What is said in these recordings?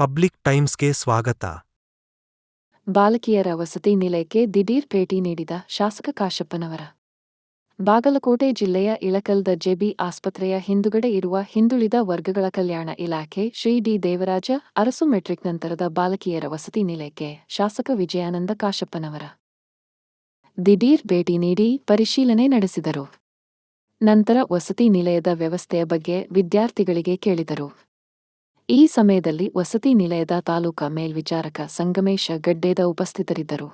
Public ಟೈಮ್ಸ್ಗೆ ಸ್ವಾಗತ. ಬಾಲಕಿಯರ ವಸತಿ ನಿಲಯಕ್ಕೆ ದಿಢೀರ್ ಭೇಟಿ ನೀಡಿದ ಶಾಸಕ ಕಾಶಪ್ಪನವರ. ಬಾಗಲಕೋಟೆ ಜಿಲ್ಲೆಯ ಇಳಕಲ್ದ ಜೆಬಿ ಆಸ್ಪತ್ರೆಯ ಹಿಂದುಗಡೆ ಇರುವ ಹಿಂದುಳಿದ ವರ್ಗಗಳ ಕಲ್ಯಾಣ ಇಲಾಖೆ ಶ್ರೀ ಡಿ ದೇವರಾಜ ಅರಸು ಮೆಟ್ರಿಕ್ ನಂತರದ ಬಾಲಕಿಯರ ವಸತಿ ನಿಲಯಕ್ಕೆ ಶಾಸಕ ವಿಜಯಾನಂದ ಕಾಶಪ್ಪನವರ ದಿಢೀರ್ ಭೇಟಿ ನೀಡಿ ಪರಿಶೀಲನೆ ನಡೆಸಿದರು. ನಂತರ ವಸತಿ ನಿಲಯದ ವ್ಯವಸ್ಥೆಯ ಬಗ್ಗೆ ವಿದ್ಯಾರ್ಥಿಗಳಿಗೆ ಕೇಳಿದರು. ಈ ಸಮಯದಲ್ಲಿ ವಸತಿ ನಿಲಯದ ತಾಲೂಕಾ ಮೇಲ್ವಿಚಾರಕ ಸಂಗಮೇಶ ಗಡ್ಡೇದ ಉಪಸ್ಥಿತರಿದ್ದರು.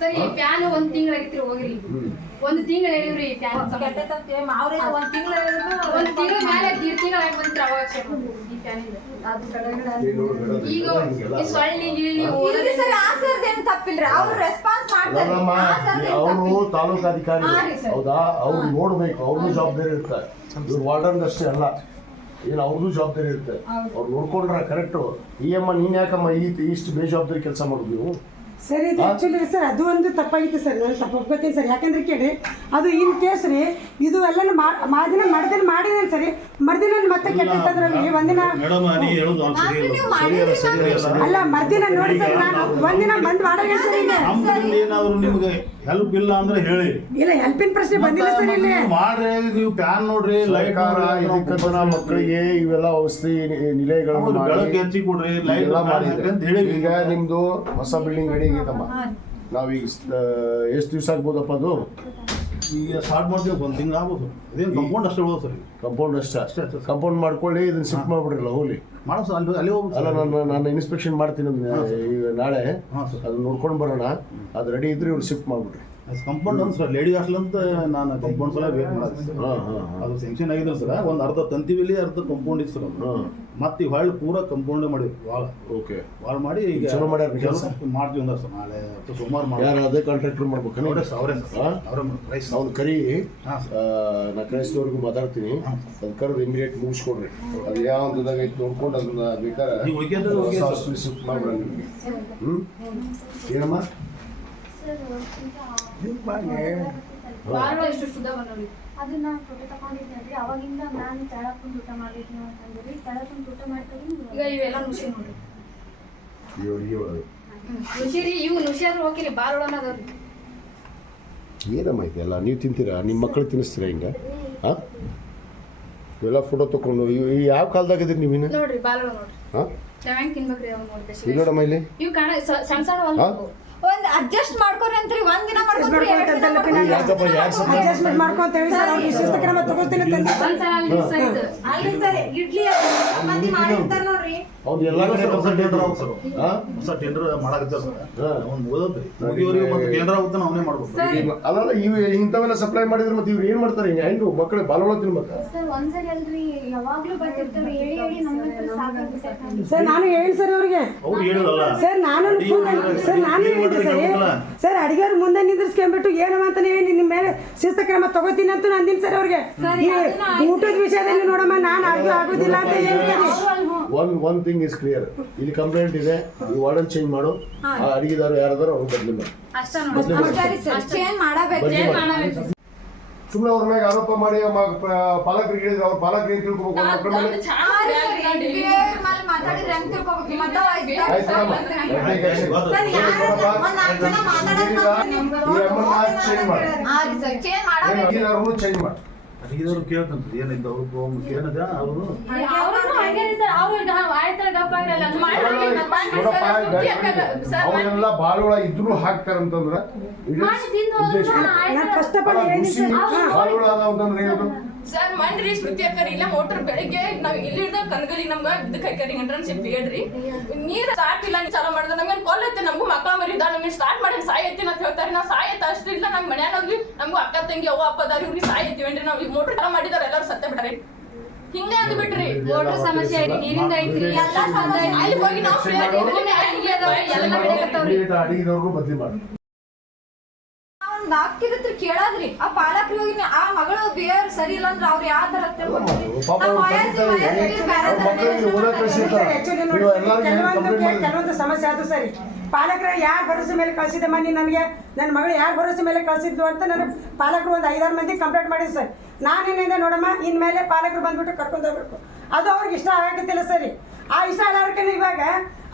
ಸರ್ ಈ ಫ್ಯಾನ್ ಒಂದ್ ತಿಂಗಳಾಗಿತ್ರಿ ಹೋಗ್ರಿ ಒಂದ್ ತಿಂಗಳ ಹೇಳಿವ್ರಿ ಈ ಫ್ಯಾನ್ ಒಂದ್ ತಿಂಗಳ ಮೇಲೆ ದೀಡ್ ತಿಂಗಳಾಗಿ ಬಂದ್ರಿ ಅವಾಗ ಈ ಫ್ಯಾನ್ ಈಗ ಈ ಸೊಳ್ಳಿ ಗಿಳ್ಳಿ ಓದಿದ್ರಿ ಸರ್ ಆ ಸರ್ದ ಏನು ತಪ್ಪಿಲ್ರಿ ಅವ್ರು ರೆಸ್ಪಾನ್ಸ್ ಮಾಡ್ತಾರೆ. ಅವರು ತಾಲೂಕಾಧಿಕಾರಿ ಹೌದಾ, ಅವ್ರು ನೋಡ್ಬೇಕು, ಅವ್ರದ್ದು ಜವಾಬ್ದಾರಿ ಇರುತ್ತೆ. ಇವ್ರು ವಾರ್ಡನ್ ಅಷ್ಟೇ ಅಲ್ಲ, ಏನು ಅವ್ರದ್ದು ಜವಾಬ್ದಾರಿ ಇರುತ್ತೆ. ಅವ್ರು ನೋಡ್ಕೊಂಡ್ರೆ ಕರೆಕ್ಟು. ಈ ಅಮ್ಮ ನೀನ್ ಯಾಕಮ್ಮ ಇಷ್ಟು ಬೇಜವಾಬ್ದಾರಿ ಕೆಲಸ ಮಾಡೋದು ನೀವು? ಸರ್ ಇದು ಆ್ಯಕ್ಚುಲಿ ಸರ್ ಅದು ಒಂದು ತಪ್ಪಾಗಿತ್ತು ಸರ್. ನಾನು ತಪ್ಪು ಒಪ್ಕೋತೀನಿ ಸರ್. ಯಾಕಂದ್ರೆ ಕೇಳಿ ಅದು ಇನ್ ಕೇಸ್ ರೀ ಇದು ಎಲ್ಲ ಮಾದಿನ ಮಾಡಿದೇನೆ ಸರಿ, ಮರ್ದಿನ ಮತ್ತೆ ಕೆಟ್ಟದ್ರಲ್ಲಿ ಒಂದಿನ ಅಲ್ಲ ಮರ್ದಿನ ನೋಡಿ ಸರ್. ನಾನು ಒಂದಿನ ಬಂದ್ ಮಾಡಲ್ಲ ಸರ್. ಏನಾದ್ರು ನಿಮ್ಗೆ ಹೆಲ್ಪ್ ಇಲ್ಲ ಅಂದ್ರೆ ಹೇಳಿ. ಇಲ್ಲ ಹೆಲ್ಪಿನ ಪ್ರಶ್ನೆ ಬಂದಿಲ್ಲ ಸರ್. ಇಲ್ಲಿ ಮಾಡ್ರಿ, ನೀವು ಫ್ಯಾನ್ ನೋಡ್ರಿ, ಲೈಟ್ ಮಕ್ಕಳಿಗೆ ಇವೆಲ್ಲ ಔಷಧಿ ನಿಲಯಗಳನ್ನು ಬೆಳಗ್ಗೆ ಹೆಚ್ಚಿ ಕೊಡ್ರಿ, ಲೈಟ್ ಎಲ್ಲ ಮಾಡಿದ್ರಿ ಅಂತ ಹೇಳಿ. ಈಗ ನಿಮ್ದು ಹೊಸ ಬಿಲ್ಡಿಂಗ್ ರೆಡಿ ಆಗೈತಮ್ಮ. ನಾವೀಗ ಎಷ್ಟು ದಿವಸ ಆಗ್ಬೋದಪ್ಪ ಅದು? ಈಗ ಸ್ಟಾರ್ಟ್ ಮಾಡ್ತೀವಿ, ಒಂದು ತಿಂಗಳು ಆಗ್ಬೋದು. ಇದೇನು ಕಂಪೌಂಡ್ ಅಷ್ಟೇ ಹೋಗೋದು ಸರ್. ಕಂಪೌಂಡ್ ಅಷ್ಟೇ ಕಂಪೌಂಡ್ ಮಾಡ್ಕೊಳ್ಳಿ, ಇದನ್ನ ಶಿಫ್ಟ್ ಮಾಡ್ಬಿಡ್ರಲ್ಲ ಹೋಗ್ಲಿ. ಮಾಡೋ ಸರ್, ಅಲ್ಲಿ ಹೋಗಿ. ಅಲ್ಲ ನಾನು ಇನ್ಸ್ಪೆಕ್ಷನ್ ಮಾಡ್ತೀನಿ ಈಗ ನಾಳೆ. ಅದನ್ನ ನೋಡ್ಕೊಂಡು ಬರೋಣ. ಅದು ರೆಡಿ ಇದ್ರೆ ಇವ್ರು ಶಿಫ್ಟ್ ಮಾಡ್ಬಿಡ್ರಿ. ಕಂಪೌಂಡ್ ಒಂದು ಸರ್ ಲೇಡಿ ಹಾಸ್ಟೆಲ್ ಅಂತ ನಾನು ಕಂಪೌಂಡ್ ಸಲ ವೇಟ್ ಮಾಡೋದು. ಅದು ಸ್ಯಾಂಕ್ಷನ್ ಆಗಿದ್ರು ಸರ್. ಒಂದು ಅರ್ಧ ತಂತಿವಿಲಿ ಅರ್ಧ ಕಂಪೌಂಡ್ ಇತ್ತು ಸರ್. ಅದು ಮತ್ತೆ ಹೊಳ್ಳಿ ಪೂರಾ ಕಂಪೌಂಡೇ ಮಾಡಿದ್ವಿ ವಾಲ್. ಓಕೆ, ವಾಲ್ ಮಾಡಿ ಈಗ ಚಲೋ ಮಾಡ್ಯಾರ ಮಾಡ್ತೀವಿ ಅಂದ್ರೆ ಸರ್. ನಾಳೆ ಸೋಮವಾರ ಮಾಡಿ. ಯಾರು ಅದೇ ಕಾಂಟ್ರಾಕ್ಟರ್ ಮಾಡ್ಬೇಕು ನೋಡಿ ಸರ್. ಅವರೇ ಅವ್ನು ಕರಿ, ನಾ ಕಳಿಸಿದವ್ರಿಗೂ ಮಾತಾಡ್ತೀನಿ. ಅದು ಕರೆದು ಇಮಿಡಿಯೇಟ್ ಮುಗಿಸ್ಕೊಡ್ರಿ. ಅದು ಯಾವ ಹಂತದಾಗ ಐತೆ ನೋಡ್ಕೊಂಡು ಅದನ್ನ ಬೇಕಾದ್ರೆ ಶಿಫ್ಟ್ ಮಾಡ್ಬಿಡ ನಿಮಗೆ. ಏನಮ್ಮ ಅದನ್ನ ಫೋಟೋ ತಗೊಂಡಿದ್ರಿ. ಅವಾಗಿಂದ ನಾನು ತೆಳಕೊಂಡು ಊಟ ಮಾಡಿದ್ನಿ ಅಂತಂದ್ರಿ. ತೆಳಕೊಂಡು ಊಟ ಮಾಡ್ತಾರೆ ಈಗ ಇವೆಲ್ಲ ನುಸಿ ನೋಡ್ರಿ. ನುಸಿರಿ ಇವು ನುಸಿಯಾದ್ರು ಹೋಗಿರಿ ಬಾರ್ ಒಳನ ಅದಾವ್ರಿ. ಏನಮ್ಮ ಇದೆಲ್ಲ ನೀವು ತಿಂತೀರಾ? ನಿಮ್ಮ ಮಕ್ಕಳು ತಿನ್ನಿಸ್ತೀರಾ ಹಿಂಗೆ? ಹಾಂ, ಇವೆಲ್ಲ ಫೋಟೋ ತಗೊಂಡು ಈ ಯಾವ ಕಾಲದಾಗ ಇದ್ರಿ ನೀವು? ನೋಡ್ರಿ ಬಾರ್ ಒಳ ನೋಡ್ರಿ. ಹಾಂ, ಚೆನ್ನಾಗಿ ತಿನ್ಬೇಕ್ರಿ ಅವ್ನು ನೋಡ್ರಿ. ಇಲ್ಲಿ ನೋಡಮ್ಮ, ಇಲ್ಲಿ ಇವು ಕಾಣ ಸಣ್ಣ ಸಣ್ಣ ಒಂದ್ ಅಡ್ಜಸ್ಟ್ ಮಾಡ್ಕೊರಿ ಅಂತ್ರಿ. ಒಂದಿನ ಮಾಡ್ಕೊಂಡ್ರಿ ಅಡ್ಜಸ್ಟ್ಮೆಂಟ್ ಮಾಡ್ಕೊಂತೇವಿ ಸರ್. ಅವ್ರು ಶಿಸ್ತು ಕ್ರಮ ತಗೋತೀನಿ ಅಂತ ಅಲ್ರಿ ಸರ್. ಇಡ್ಲಿ ಮಂದಿ ಮಾಡಿರ್ತಾರ ನೋಡ್ರಿ. ಅವ್ರು ಎಲ್ಲ ಕಡೆ ಹೊಸ ಟೆಂಡರ್ ಮಾಡಾಕತ್ತಾರ ಸರ್. ಒಂದು ಓದತ್ರಿ ಮುಗಿಯೋರಿಗೆ ಮತ್ತೆ ಟೆಂಡರ್ ಆಗುತ್ತೆ ಅವನೇ ಮಾಡ್ಬೇಕು. ಅಲ್ಲ ಇವು ಇಂಥವೆಲ್ಲ ಸಪ್ಲೈ ಮಾಡಿದ್ರೆ ಮತ್ತೆ ಇವ್ರು ಏನ್ ಮಾಡ್ತಾರೆ? ಹೆಂಗು ಮಕ್ಕಳು ಬಾಲೋಳ ತಿನ್ಬೇಕ ಸರ್. ಒಂದ್ಸರಿ ಅಲ್ರಿ ಯಾವಾಗ್ಲೂ ಬರ್ತಿರ್ತಾರೆ ಹೇಳಿ ಹೇಳಿ ನಮ್ಮ ಹತ್ರ ಸಾಕಾಗ್ಬಿಟ್ಟೈತೆ ಸರ್. ನಾನು ಹೇಳಿ ಸರ್ ಅವ್ರಿಗೆ. ಅವ್ರು ಹೇಳೋದಲ್ಲ ಸರ್. ನಾನು ಹೇಳಿದ್ದೆ ಸರ್. ಅಡಿಗೆವ್ರ ಮುಂದೆ ನಿಂದಿರ್ಸ್ಕೊಂಡ್ಬಿಟ್ಟು ಏನವ ಅಂತ ನಿಮ್ಮ ಮೇಲೆ ಶಿಸ್ತು ಕ್ರಮ ತಗೋತೀನಿ ಅಂತ ಅಂದಿನಿ ಸರ್ ಅವ್ರಿಗೆ. ಊಟದ ವಿಷಯದಲ್ಲಿ ನೋಡಮ್ಮ ನಾನು ಅಡುಗೆ ಆಗೋದಿಲ್ಲ ಅಂತ ಹೇಳ್ತೀನಿ. One thing is clear. ಇಲ್ಲಿ ಕಂಪ್ಲೇಂಟ್ ಇದೆ, ಈ ವಾರ್ಡನ್ ಚೇಂಜ್ ಮಾಡು. ಆ ಅಡಿಗೆದಾರು ಯಾರಾದರೂ ಅವ್ರು ಬದಲಿ ಮಾಡಿ. ಸುಮ್ಮನೆ ಅವ್ರ ಮೇಲೆ ಆರೋಪ ಮಾಡಿ ಪಾಲಕರಿಗೆ ಹೇಳಿದ್ರೆ ಅವ್ರ ಪಾಲಕರಿಗೆ ತಿಳ್ಕೊಬೇಕು. ಮಕ್ಕಳ ಮೇಲೆ ಚೇಂಜ್ ಮಾಡಿ. ಅಡಿಗೆದವ್ರು ಕೇಳ್ಕಂತ ಏನಿದ್ದ ಅವ್ರು ಏನದ ಅವರು ಅವರೆಲ್ಲ ಬಾಳುಳ ಇದ್ರು ಹಾಕ್ತಾರಂತಂದ್ರ ಬಾಳುಳ ಅದಾವಂತಂದ್ರೆ ಏನು ಸರ್? ಮಂಡ್ರಿ ಸ್ಮೃತಿ ಅಕ್ಕರಿ ಇಲ್ಲ ಮೋಟರ್ ಬೆಳಿಗ್ಗೆ ನಾವ್ ಇಲ್ಲಿಂದ ಕನಗಲಿ ನಮ್ಗ ಇದಕ್ಕೆ ಹಾಕ್ಯಾರಿ ಇಂಟರ್ನ್ಶಿಪ್ ಹೇಳ್ರಿ. ನೀರ್ ಸ್ಟಾರ್ಟ್ ಇಲ್ಲ ಚಾಲೂ ಮಾಡಿದ್ರೆ ನಮ್ಗೇನ್ ಕೊಲ್ ಐತೆ, ನಮಗೂ ಮಕ್ಕಳ ಮರಿದ ನಮ್ಗೆ ಸ್ಟಾರ್ಟ್ ಮಾಡಿ ಸಾಯತ್ತಿ ಅಂತ ಹೇಳ್ತಾರೆ. ನಾವು ಸಾಯತ್ತ ಅಷ್ಟಿಲ್ಲ. ನಮ್ ಮನ್ಯಾಗ ಹೋಗ್ಲಿ ನಮ್ಗೂ ಅಕ್ಕ ತಂಗಿ ಅವ್ವ ಅಪ್ಪ ಅದಾರ, ಇವ್ರಿಗೆ ಸಾಯತ್ತೀವೇನ್ರಿ ನಾವು. ಈ ಮೋಟರ್ ಚಾಲೂ ಮಾಡಿದಾರ ಎಲ್ಲರೂ ಸತ್ತ ಬಿಟ್ಟಾರಿ. ಹಿಂಗೆ ಅಂದ್ಬಿಟ್ರಿ. ಮೋಟರ್ ಸಮಸ್ಯೆ ಐತಿ, ನೀರಿಂದ ಐತ್ರಿ, ಅಲ್ಲಿ ಹೋಗಿ ನಾವು ಅಡಿಗೆದವ್ರಿಗೂ ಬದಲಿ ಮಾಡಿ. ಹಾಕಿರತ್ರಿ ಕೇಳಾದ್ರಿ ಆ ಪಾಲಕ್ರಿ ಹೋಗಿ ಆ ಮಗಳು ಬಿಹೇವ್ ಸರಿ ಇಲ್ಲ ಅಂದ್ರೆ ಅವ್ರು ಯಾವ ತರ ಕೆಲವೊಂದು ಸಮಸ್ಯೆ ಆಯ್ತು ಸರಿ. ಪಾಲಕರ ಯಾರು ಭರೋಸೆ ಮೇಲೆ ಕಳಿಸಿದೆ ಮನೆ ನನಗೆ ನನ್ನ ಮಗಳು ಯಾರು ಭರೋಸೆ ಮೇಲೆ ಕಳಿಸಿದ್ದು ಅಂತ ನನ್ನ ಪಾಲಕರು ಒಂದು 5-6 ಮಂದಿ ಕಂಪ್ಲೇಂಟ್ ಮಾಡಿದ್ರು ಸರ್. ನಾನೇನಿದೆ ನೋಡಮ್ಮ ಇನ್ಮೇಲೆ ಪಾಲಕರು ಬಂದ್ಬಿಟ್ಟು ಕರ್ಕೊಂಡು ಹೋಗ್ಬೇಕು. ಅದು ಅವ್ರಿಗೆ ಇಷ್ಟ ಆಗತ್ತಿಲ್ಲ ಸರಿ. ಆ ಇಷ್ಟ ಆಗಲಾರ್ಕೆ ಇವಾಗ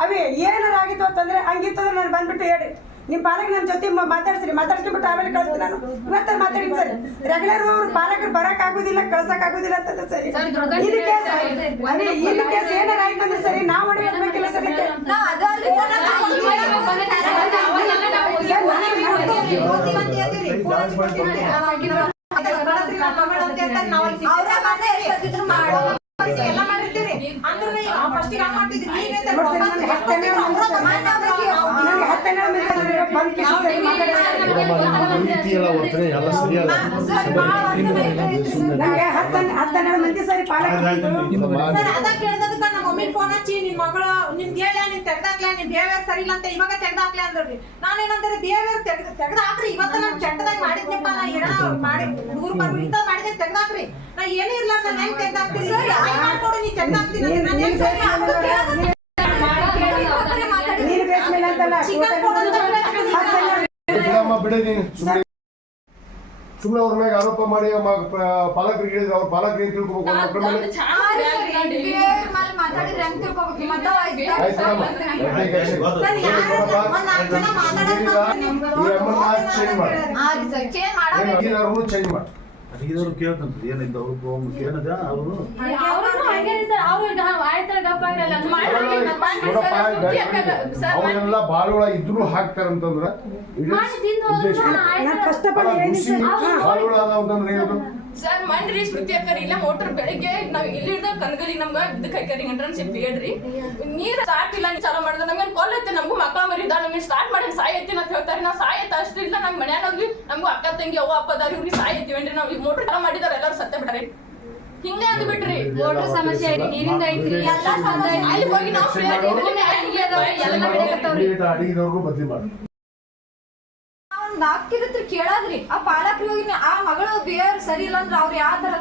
ಅವೇ ಏನಾರು ಆಗಿತ್ತು ಅಂತಂದ್ರೆ ಹಂಗಿತ್ತಂದ್ರೆ ನಾನು ಬಂದ್ಬಿಟ್ಟು ಹೇಳಿ ನಿಮ್ಮ ಪಾಲಕ ನನ್ನ ಜೊತೆ ಮಾತಾಡ್ಸ್ಕೊಂಡ್ಬಿಟ್ಟು ಆಮೇಲೆ ಕಳಿಸ್ತೀನಿ. ನಾನು ಇವತ್ತ ಮಾತಾಡಿದ್ದು ಸರಿ. ರೆಗ್ಯುಲರ್ ಅವ್ರು ಪಾಲಕರು ಬರೋಕ್ಕಾಗೋದಿಲ್ಲ ಕಳ್ಸೋಕ್ಕಾಗೋದಿಲ್ಲ ಅಂತಂದ್ರೆ ಸರಿ. ಇದು ಕೇಸ್ ಏನಾರು ಆಯ್ತು ಅಂದ್ರೆ ಸರಿ ನಾವು ಹೊಡೆಯಬೇಕಿಲ್ಲ ಸರಿ. ಎಲ್ಲ ಮಾಡಿರ್ತೀರಿ ಅಂದ್ರೆ ಫಸ್ಟಿಗೆ ಹಂಗ್ ಮಾಡ್ತಿದ್ರಿ ರೀತಿ ಎಲ್ಲ ವರ್ತನೆ ಎಲ್ಲ ಸರಿಯಲ್ಲ. ಅದ ಕೇಳ್ದದಕ್ಕ ನಮ್ಮ ಮಮ್ಮಿ ಫೋನ್ ಹಚ್ಚಿ ನಿನ್ ಮಗಳು ನಿಮ್ಗೆ ಹೇಳ ನಿನ್ ತೆಗ್ದಾಕ್ಲ ನಿನ್ ಬಿಹೇವಿಯರ್ ಸರಿ ಇಲ್ಲ ಅಂತ ಇವಾಗ ತೆಗ್ದಾಕ್ಲೆ ಅಂದ್ರಿ. ನಾನೇನಂದ್ರೆ ಬಿಹೇವಿಯರ್ ತೆಗ್ದಾಕ್ರಿ ಇವತ್ತ ನಾನು ಚಟ್ಟದಾಗ ಮಾಡಿದ್ನಪ್ಪ ನಾ ಏನ ಮಾಡಿ ನೂರು ರೂಪಾಯಿ ಇಂತ ಮಾಡಿದ್ರೆ ತೆಗ್ದಾಕ್ರಿ ನಾ ಏನೂ ಇಲ್ಲ ನಾನು ಹೆಂಗ್ ತೆಗ್ದಾಕ್ತೀನಿ ಮಾಡ್ಕೊಡು ನೀ ತೆಗ್ದಾಕ್ತೀನಿ ಬಿಡಿ ನೀನು ಸುಮ್ಮನೆ ಅವ್ರ ಮೇಲೆ ಆರೋಪ ಮಾಡಿ ಪಾಲಕರಿಗೆ ಹೇಳಿದ್ರೆ ಅವ್ರ ಪಾಲಕರಿಗೆ ತಿಳ್ಕೊಬೇಕು ಮಕ್ಕಳ ಮೇಲೆ. ಚೇಂಜ್ ಮಾಡಿ ಅಡಿಗೆದವ್ರು ಕೇಳ್ತಂತ ಏನಿದ್ದು ಅವ್ರು ಏನದ ಅವರು ಅವರೆಲ್ಲ ಬಾಳುಗಳ ಇದ್ರು ಹಾಕ್ತಾರಂತಂದ್ರ ಬಾಳುಗಳ ಅದಾವಂತಂದ್ರೆ ಏನು ಸರ್ ಮನ್ರಿ ಸ್ಮೃತಿ ಅಕ್ಕರಿ ಇಲ್ಲ ಮೋಟರ್ ಬೆಳಿಗ್ಗೆ ನಾವ್ ಇಲ್ಲಿಂದ ಕನಗಲಿ ನಮ್ಗ ಇದಕ್ ಹಾಕ್ಯಾರಿ ಇಂಟರ್ನ್ಶಿಪ್ ಹೇಳ್ರಿ ನೀರ್ ಸ್ಟಾರ್ಟ್ ಇಲ್ಲ ಚಾಲೂ ಮಾಡಿದ್ರೆ ನಮ್ಗೆ ಕಾಲ್ ಐತೆ ನಮಗೂ ಮಕ್ಕಳ ಮರಿ ಇದಾವ ನಮ್ಗೆ ಸ್ಟಾರ್ಟ್ ಮಾಡಿ ಸಾಯೈತಿ ಅಂತ ಹೇಳ್ತಾರೆ. ನಾವು ಸಾಯೈತೆ ಅಷ್ಟಿಲ್ಲ ನಮ್ ಮನ್ಯಾಗ ಹೋಗ್ಲಿ ನಮಗೂ ಅಕ್ಕ ತಂಗಿ ಅವ್ವ ಅಪ್ಪದಾರಿ ಇವ್ರಿಗೆ ಸಾಯೈತಿವೇನ್ರಿ ನಾವು ಈ ಮೋಟರ್ ಚಾಲೂ ಮಾಡಿದಾರ ಎಲ್ಲರೂ ಸತ್ತ ಬಿಡ್ರಿ ಹಿಂಗೆ ಅಂದ್ ಬಿಟ್ರಿ. ಮೋಟರ್ ಸಮಸ್ಯೆ ಐತಿ ನೀರಿಂದ ಐತ್ರಿ ಅಲ್ಲಿ ಹೋಗಿ ನಾವು ಅಡಿಗೆದವ್ರಿಗೂ ಬದ್ಲಿ ಮಾಡಿ ಆಗ್ತಿರತ್ರಿ ಕೇಳಾದ್ರಿ ಆ ಪಾಲಕರು ಹೋಗಿ ಆ ಮಗಳು ಬಿಹೇವಿಯರ್ ಸರಿ ಇಲ್ಲ ಅಂದ್ರೆ ಅವ್ರು ಯಾವ ತರ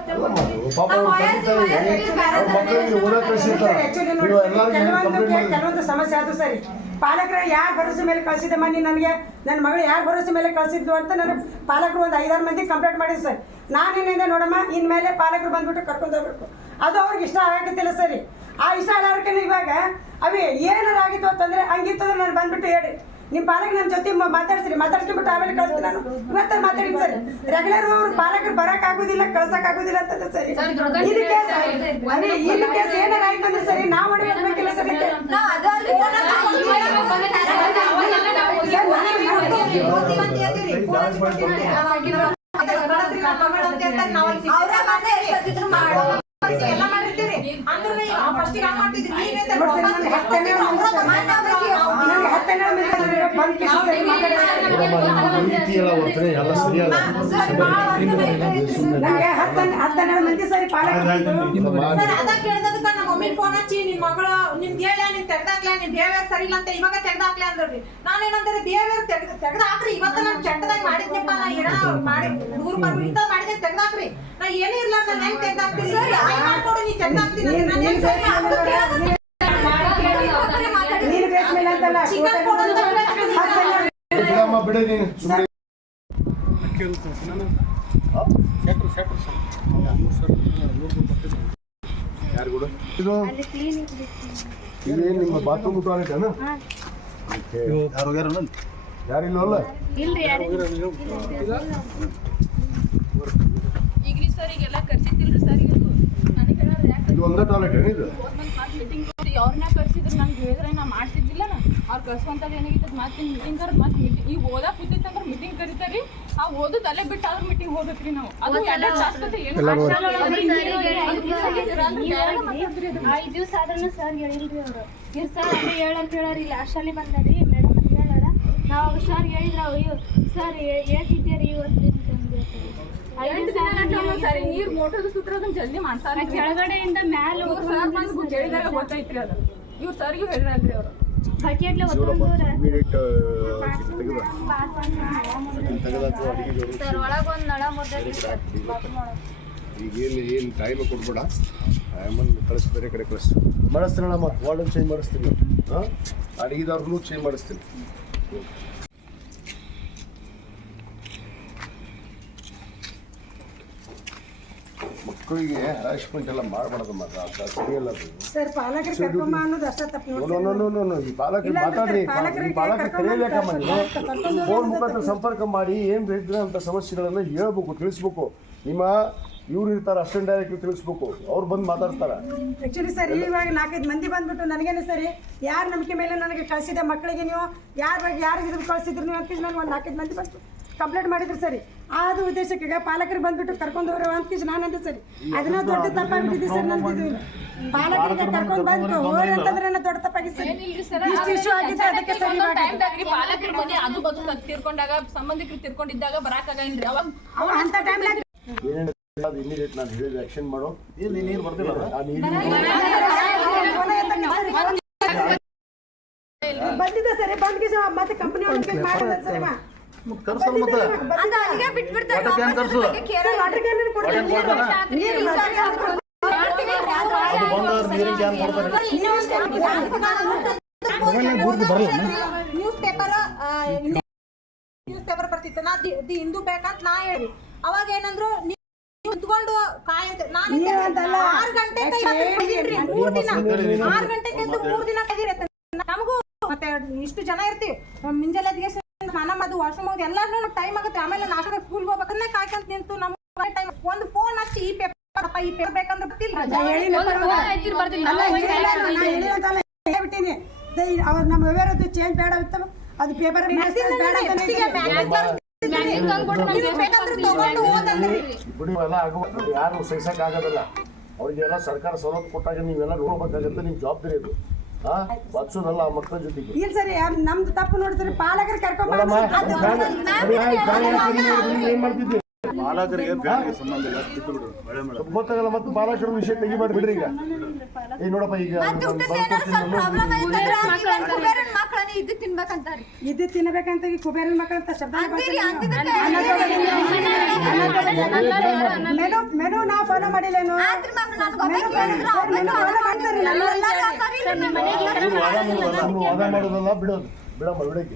ಕೆಲವೊಂದು ಸಮಸ್ಯೆ ಆದ್ರೂ ಸರಿ. ಪಾಲಕರ ಯಾರ ಭರೋಸೆ ಮೇಲೆ ಕಳ್ಸಿದ್ದೆ ಮನೆ ನನಗೆ ನನ್ನ ಮಗಳು ಯಾರ ಭರೋಸೆ ಮೇಲೆ ಕಳ್ಸಿದ್ದು ಅಂತ ನಾನು ಪಾಲಕರು ಒಂದು 5-6 ಮಂದಿ ಕಂಪ್ಲೇಂಟ್ ಮಾಡಿದ್ರು ಸರ್. ನಾನೇನಿದೆ ನೋಡಮ್ಮ ಇನ್ಮೇಲೆ ಪಾಲಕರು ಬಂದ್ಬಿಟ್ಟು ಕರ್ಕೊಂಡು ಹೋಗ್ಬೇಕು. ಅದು ಅವ್ರಿಗೆ ಇಷ್ಟ ಆಗತ್ತಿಲ್ಲ ಸರಿ. ಆ ಇಷ್ಟ ಆಗಲಾರ್ಕೆ ಇವಾಗ ಅವೇ ಏನಾರು ಆಗಿತ್ತು ಅಂತಂದ್ರೆ ಹಂಗಿತ್ತಂದ್ರೆ ನಾನು ಬಂದ್ಬಿಟ್ಟು ಹೇಳಿ ನಿಮ್ಮ ಪಾಲಕ ನನ್ನ ಜೊತೆ ಮಾತಾಡ್ಸ್ಕೊಂಡ್ಬಿಟ್ಟು ಆಮೇಲೆ ಕಳಿಸ್ತೀನಿ. ನಾನು ಇವತ್ತ ಮಾತಾಡಿದ್ದು ಸರಿ. ರೆಗ್ಯುಲರ್ ಅವ್ರು ಪಾಲಕರು ಬರೋಕ್ಕಾಗೋದಿಲ್ಲ ಕಳ್ಸೋಕ್ಕಾಗೋದಿಲ್ಲ ಅಂತಂದ್ರೆ ಸರಿ. ಇದು ಕೇಸ್ ಏನಾರು ಆಯ್ತು ಅಂದ್ರೆ ಸರಿ ನಾವು ಹೊಡೆಯಬೇಕಿಲ್ಲ ಸರಿ. ಎಲ್ಲ ಮಾಡಿರ್ತೀರಿ ಅಂದ್ರೆ ಫಸ್ಟಿಗೆ ಹಂಗ್ ಮಾಡ್ತಿದ್ರಿ ರೀತಿ ಎಲ್ಲ ವರ್ತನೆ ಎಲ್ಲ ಸರಿಯಲ್ಲ. ಅದ ಕೇಳ್ದದಕ್ಕ ನಮ್ಮ ಮಮ್ಮಿ ಫೋನ್ ಹಚ್ಚಿ ನಿನ್ ಮಗಳು ನಿಮ್ಗೆ ಹೇಳ ನಿನ್ ತೆಗ್ದಾಕ್ಲ ನಿನ್ ಬಿಹೇವಿಯರ್ ಸರಿ ಇಲ್ಲ ಅಂತ ಇವಾಗ ತೆಗ್ದಾಕ್ಲೆ ಅಂದ್ರಿ. ನಾನೇನಂದ್ರೆ ಬಿಹೇವಿಯರ್ ತೆಗ್ದಾಕ್ರಿ ಇವತ್ತ ನಾನು ಚಟ್ಟದಾಗ ಮಾಡಿದ್ನಪ್ಪ ನಾ ಏನ ಮಾಡಿ 100 ರೂಪಾಯಿ ಇಂತ ಮಾಡಿದ್ರೆ ತೆಗ್ದಾಕ್ರಿ ನಾ ಏನೂ ಇಲ್ಲ ನಾನು ಹೆಂಗ್ ತೆಗ್ದಾಕ್ತೀನಿ ಮಾಡ್ಕೊಡು ನೀ ತೆಗ್ದಾಕ್ತೀನಿ ಬಿಡಿ ನೀನು ಯಾರು ಕೂಡ ಇದು ಇದೇನು ನಿಮ್ಮ ಬಾತ್ರೂಮ್ ಟಾಯ್ಲೆಟ್ ಅನ್ನ ಯಾರಿಲ್ಲವಲ್ಲ ಈಗ್ರಿ ಸರ್ ಈಗೆಲ್ಲ ಕರ್ಸಿತ್ತಿಲ್ರಿ ಸರ್ ಇದು ನನಗೆ ಹೇಳೋದು ಯಾಕೆ ಇದು ಒಂದೇ ಟಾಯ್ಲೆಟ್ ಏನಿದು ಮೀಟಿಂಗ್ ಅವ್ರನ್ನ ಕರ್ಸಿದ್ರು ನಂಗೆ ಹೇಳಿದ್ರೆ ನಾ ಮಾಡ್ತಿದ್ದಿಲ್ಲ ಅವ್ರು ಕರ್ಸ್ಕೊಂತಾಗ ಏನಾಗಿತ್ತು ಮತ್ತೆ ಮೀಟಿಂಗ್ ಮತ್ತೆ ಮೀಟಿಂಗ್ ಈಗ ಓದಾ ಕೂತಿತ್ತಂದ್ರೆ ಮೀಟಿಂಗ್ ಕರೀತಾರಿ ಆ ಓದೋದು ಅಲ್ಲೇ ಬಿಟ್ಟು ಆದ್ರೆ ಮೀಟಿಂಗ್ ಹೋಗ್ಬೇಕ್ರಿ ನಾವು ಅದು ಎಲ್ಲ ಶಾಸ್ತ್ರತೆ ಏನು 5 ದಿವಸ ಆದ್ರೂ ಸರ್ ಹೇಳಿಲ್ರಿ ಅವರು ಇವ್ರು ಸರ್ ಅದೇ ಹೇಳಂತ ಹೇಳಾರಿ ಲಾಸ್ಟಲ್ಲಿ ಬಂದಾರಿ ಮೇಡಮ್ ಅಂತ ಹೇಳಾರ ನಾವು ಸರ್ ಹೇಳಿದ್ರ ಸರ್ ಹೇಳ್ತಿದ್ದೀರಿ ಇವತ್ತು ಸರಿ ನೀರ್ ಮೋಟರ್ ಸುಟ್ರೆ ಅದನ್ನ ಜಲ್ದಿ ಮಾಡ್ತಾರೆ ಕೆಳಗಡೆಯಿಂದ ಮ್ಯಾಲ ಹೇಳಿದಾಗ ಗೊತ್ತೈತ್ರಿ ಅದು ಇವ್ರು ಸರ್ಗೂ ಹೇಳ್ರಿ ಅವ್ರು ಬಕೆಟ್ಲೆ ಸರ್ ಒಳಗೊಂದು ನಳ ಮುದ್ದೈತಿ ಈಗೇನು ಏನು ಟೈಮ್ ಕೊಡ್ಬೇಡ ಅಮ್ಮನ್ನು ಕಳಿಸಿ ಬೇರೆ ಕಡೆ ಕಳಿಸಿ ಮಾಡಿಸ್ತೀನಲ್ಲ ಮತ್ತು ವಾರ್ಡನ್ ಚೇಂಜ್ ಮಾಡಿಸ್ತೀನಿ. ಹಾಂ ಅಡಿಗೆದವ್ರನ್ನೂ ಚೇಂಜ್ ಮಾಡಿಸ್ತೀನಿ. ಮಕ್ಕಳಿಗೆ ಹರಾಸ್ಮೆಂಟ್ ಎಲ್ಲ ಮಾಡಬಾರ್ದು ಮಗ ಅದು ಸರಿಯಲ್ಲ ಅದು ಸರ್ ಪಾಲಕರು ಕರ್ಕೊಂಬ ಅನ್ನೋದು ಅಷ್ಟೇ ತಪ್ಪು ನೋಡಿ no, no, no, no, no. ಈ ಪಾಲಕರು ಇಲ್ಲ ಅಂದ್ರೆ ಮಾತಾಡ್ರಿ ಪಾಲಕರಿಗೆ ಈ ಪಾಲಕರು ಕರ್ಕೊಂಡ್ ಕರೆಯಬೇಕಮ್ಮ ನೀವು ಕರ್ಕೊಂಡ್ ಫೋನ್ ಮುಖಾಂತರ ಸಂಪರ್ಕ ಮಾಡಿ ಏನು ಇದ್ರೆ ಅಂತ ಸಮಸ್ಯೆಗಳನ್ನ ಹೇಳ್ಬೇಕು, ತಿಳಿಸ್ಬೇಕು. ನಿಮ್ಮ ಇವ್ರು ಇರ್ತಾರೆ ಅಸಿಸ್ಟೆಂಟ್ ಡೈರೆಕ್ಟರ್ ತಿಳಿಸ್ಬೇಕು, ಅವ್ರು ಬಂದು ಮಾತಾಡ್ತಾರೆ. ಆ್ಯಕ್ಚುಲಿ ಸರ್ ಇವಾಗ 4-5 ಮಂದಿ ಬಂದ್ಬಿಟ್ಟು ನನಗೇನು ಸರಿ ಯಾರು ನಂಬಿಕೆ ಮೇಲೆ ನನಗೆ ಕಳಿಸಿದೆ ಮಕ್ಕಳಿಗೆ ನೀವು ಯಾರಿಗೆ ಇದು ಕಳಿಸಿದ್ರು ನೀವು ಅಂತ ನಾನು ಒಂದು 4-5 ಮಂದಿ ಬಂದು ಕಂಪ್ಲೇಂಟ್ ಮಾಡಿದ್ರು ಸರಿ. ಅದು ಉದ್ದೇಶಕ್ಕೆ ಈಗ ಪಾಲಕರು ಬಂದ್ಬಿಟ್ಟು ಕರ್ಕೊಂಡು ಹೋಗ್ರು ಅಂತ ನಾನಂದೆ ಸರಿ. ಅದನ್ನ ದೊಡ್ಡ ತಪ್ಪಾಗ್ಬಿಟ್ಟಿದೆ ಸರ್ ನಂದು. ಪಾಲಕರಿಗೆ ಕರ್ಕೊಂಡು ಬಂದು ಹೋಗ್ರಿ ಅಂತಂದ್ರೆ ನನ್ನ ದೊಡ್ಡ ತಪ್ಪಾಗಿದೆ ಸರ್. ಇಷ್ಟು ಇಶ್ಯೂ ಆಗಿದೆ ಅದಕ್ಕೆ ಸರಿ ಟೈಮ್ದಾಗ್ರಿ ಪಾಲಕರ ಮನೆ ಅದು ಬದುಕು ತೀರ್ಕೊಂಡಾಗ ಸಂಬಂಧಿಕರು ತೀರ್ಕೊಂಡಿದ್ದಾಗ ಬರಾಕಾಗಲ್ರಿ ಅವಾಗ ಅಂತ ಟೈಮ್ನಾಗ ಏನೇನು ಅದು ಇಮಿಡಿಯೇಟ್ ನಾನು ಹೇಳಿದ ಆ್ಯಕ್ಷನ್ ಮಾಡೋ. ನೀರು ಬರ್ತಿಲ್ಲ ಆ ನೀರಿನ ಬಂದಿದ್ದೆ ಸರಿ ಬಂದ್ಗೆ ಮತ್ತೆ ಕಂಪನಿ ಅವ್ರಿಗೆ ಮಾಡಿದ ಸರ್ ಕರ್ಸಲ್ ಮತ್ತೆ ವಾಟರ್ ಕ್ಯಾನ್ ಕರ್ಸು ವಾಟರ್ ಕ್ಯಾನ್ ಕೊಡ್ತೀನಿ ಅದು ಬಂದವ್ರು ನೀರಿನ ಕ್ಯಾನ್ ಕೊಡ್ತಾರೆ. ನ್ಯೂಸ್ ಪೇಪರ್ ಬರ್ತಿತ್ತು ನಾ ದಿ ಹಿಂದೂ ಬೇಕಂತ ನಾ ಹೇಳಿ ಅವಾಗ ಏನಂದ್ರು ನೀವು ಕುತ್ಕೊಂಡು ಕಾಯಂತ ನಾನು 6 ಗಂಟೆಗೆ 3 ದಿನ 6 ಗಂಟೆಗೆ ಎದ್ದು 3 ದಿನ ಕದಿರತ್ತೆ ನಮಗೂ ಮತ್ತೆ ಇಷ್ಟು ಜನ ಇರ್ತೀವಿ ಮುಂಜಾನೆ ಎದ್ಗೆ ಸ್ನಾನ ಮಾಡೋದು ವಾಶ್ರೂಮ್ ಹೋಗೋದು ಎಲ್ಲಾನು ಟೈಮ್ ಆಗುತ್ತೆ. ಆಮೇಲೆ ನಾಷ್ಟ ಸ್ಕೂಲ್ಗೆ ಹೋಗ್ಬೇಕಂದ್ರೆ ಕಾಯ್ಕೊಂತ ನಿಂತು ನಮ್ಗೆ ಟೈಮ್ ಒಂದು ಫೋನ್ ಹಚ್ಚಿ ಈ ಪೇಪರ್ ಬೇಕಂದ್ರೆ ಗೊತ್ತಿಲ್ಲ ಹೇಳ್ಬಿಟ್ಟಿನಿ ಅವ್ರು ನಮ್ಮ ವ್ಯವಹಾರದ್ದು ಚೇಂಜ್ ಬೇಡ ಇತ್ತು ಅದು ಪೇಪರ್ ಬಿಡಿ ಎಲ್ಲ ಆಗುವ ಯಾರು ಸಹಿಸಕ್ ಆಗೋದಿಲ್ಲ. ಅವ್ರಿಗೆಲ್ಲ ಸರ್ಕಾರ ಸವಲತ್ತು ಕೊಟ್ಟಾಗ ನೀವೆಲ್ಲ ನೋಡ್ಬೇಕಾಗತ್ತೆ, ನಿಮ್ಮ ಜವಾಬ್ದಾರಿ ಅದು. ಬಚ್ಚೋದಲ್ಲ ಆ ಮಕ್ಕಳ ಜೊತೆಗೆ. ಇಲ್ಲ ಸರಿ ನಮ್ದು ತಪ್ಪು ನೋಡಿ ಸರಿ ಪಾಲಕರು ಕರ್ಕೊಂಡ್ ಏನ್ ಮಾಡ್ತಿದ್ವಿ ಪಾಲಕರಿಗೆ ಬ್ಯಾಂಕ್ಗೆ ಸಂಬಂಧ ಇಲ್ಲ, ಬಿಟ್ಟು ಬಿಡು. ಒಳ್ಳೆ ಮೇಡಮ್ ಗೊತ್ತಾಗಲ್ಲ. ಮತ್ತೆ ಬಾಲಕರ ವಿಷಯ ತೆಗಿಬಾರ್ದು ಬಿಡ್ರಿ. ಈಗ ಈಗ ನೋಡಪ್ಪ ಈಗ ಇದು ತಿನ್ನಬೇಕಂತ ಈ ಕುಬೇರನ ಮಕ್ಕಳ ಅಂತ ಶಬ್ದ ಮೆನು ನಾವು ಫಾಲೋ ಮಾಡಿಲ್ಲೇನು ವಾದ ಮಾಡೋದಲ್ಲ ಬಿಡೋದು ಬಿಡಮ್ಮ ಬಿಡಕ್ಕೆ